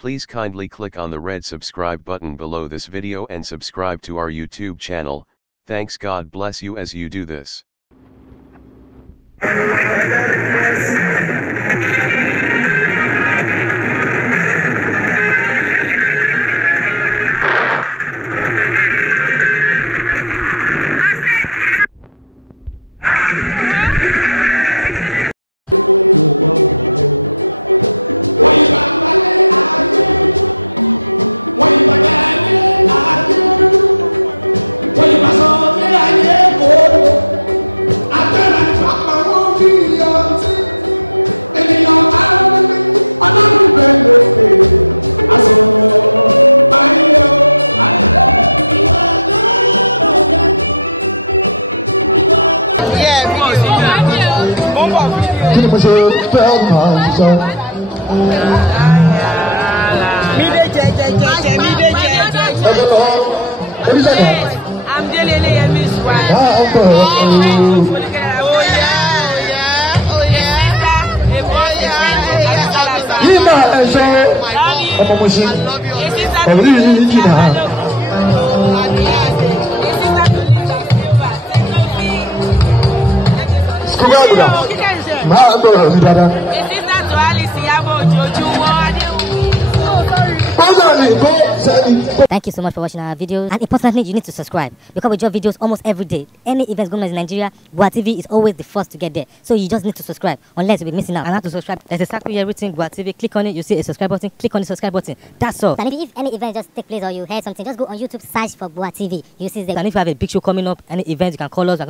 Please kindly click on the red subscribe button below this video and subscribe to our YouTube channel. Thanks, God bless you as you do this. Thank you so much for watching our videos, and importantly, you need to subscribe because we drop videos almost every day. Any events going on in Nigeria, Gua TV is always the first to get there, so you just need to subscribe unless you'll be missing out. And how to subscribe? There's a circle here written Gua TV. Click on it, you see a subscribe button. Click on the subscribe button. That's all. And if any event just take place or you heard something, just go on YouTube, search for Gua TV. You see the. And if you have a big show coming up, any event, you can call us.